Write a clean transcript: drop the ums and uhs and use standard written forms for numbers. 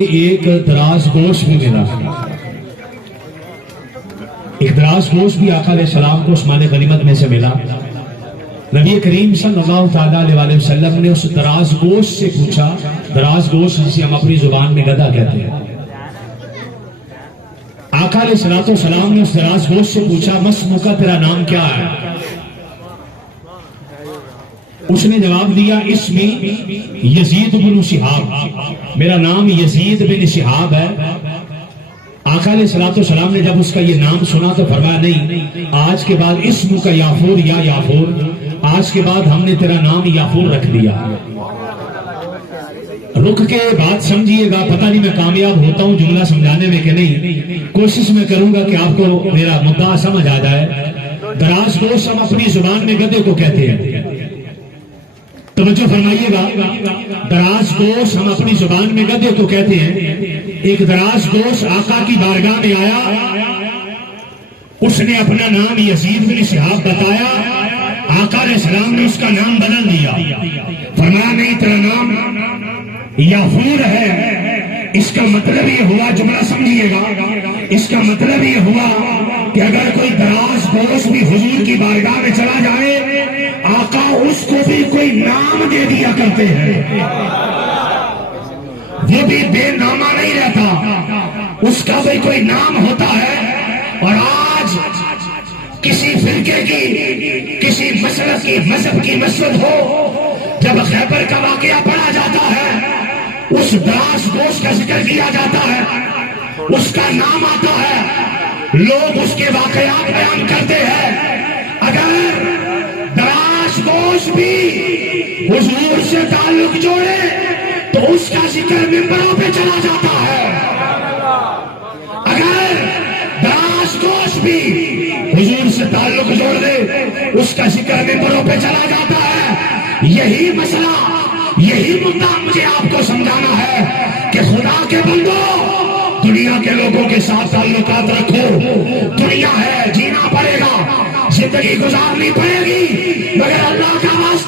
ایک دراز گوشت بھی ملا، ایک دراز گوشت بھی آقا علیہ السلام کو عثمان غنیمت میں سے ملا۔ نبی کریم صلی اللہ تعالیٰ علیہ وسلم نے اس دراز گوشت سے پوچھا، دراز گوشت جسے ہم اپنی زبان میں گدھا کہتے ہیں، آقا علیہ السلام نے اس دراز گوشت سے پوچھا مسمک، تیرا نام کیا ہے؟ اس نے جواب دیا اسمی یزید بن شہاب، میرا نام یزید بن شہاب ہے۔ آقا علیہ السلام نے جب اس کا یہ نام سنا تو فرمایا نہیں، آج کے بعد اسم کا یافور یا یافور، آج کے بعد ہم نے تیرا نام یافور رکھ دیا۔ رک کے بات سمجھیے گا، پتہ نہیں میں کامیاب ہوتا ہوں جملہ سمجھانے میں کہ نہیں، کوشش میں کروں گا کہ آپ کو میرا مدعا سمجھ آ جائے۔ دراز گوشت ہم اپنی زبان میں گدھے کو کہتے ہیں، توجہ فرمائیے گا، دراز گوشت ہم اپنی زبان میں گدھے کو کہتے ہیں۔ ایک دراز گوشت آقا کی بارگاہ میں آیا، اس نے اپنا نام یزید بن شہاب بتایا، آقا علیہ السلام نے اس کا نام بدل دیا، فرمایا نہیں تیرا نام یافور ہے۔ اس کا مطلب یہ ہوا، جملہ سمجھیے گا، اس کا مطلب یہ ہوا کہ اگر کوئی دراز گوشت بھی حضور کی بارگاہ میں چلا جائے، آقا اس کو بھی کوئی نام دے دیا کرتے ہیں، وہ بھی بے نامہ نہیں رہتا، اس کا بھی کوئی نام ہوتا ہے۔ اور آج کسی فرقے کی، کسی مسلک کی، مذہب کی مسجد ہو، جب خیبر کا واقعہ پڑھا جاتا ہے، اس دراز گوشت کا ذکر کیا جاتا ہے، اس کا نام آتا ہے، لوگ اس کے واقعات بیان کرتے ہیں۔ اگر دراز گوشت بھی حضور سے تعلق جوڑے تو اس کا ذکر ممبروں پہ چلا جاتا ہے۔ اگر دراز گوشت بھی حضور سے تعلق جوڑ دے، اس کا ذکر ممبروں پہ چلا جاتا ہے۔ یہی مسئلہ، یہی مدعا مجھے آپ کو سمجھانا ہے کہ خدا کے بندو، دنیا کے لوگوں کے ساتھ تعلقات رکھو، دنیا ہے، جینا پڑے گا، زندگی گزارنی پڑے گی، مگر اللہ کا واسطہ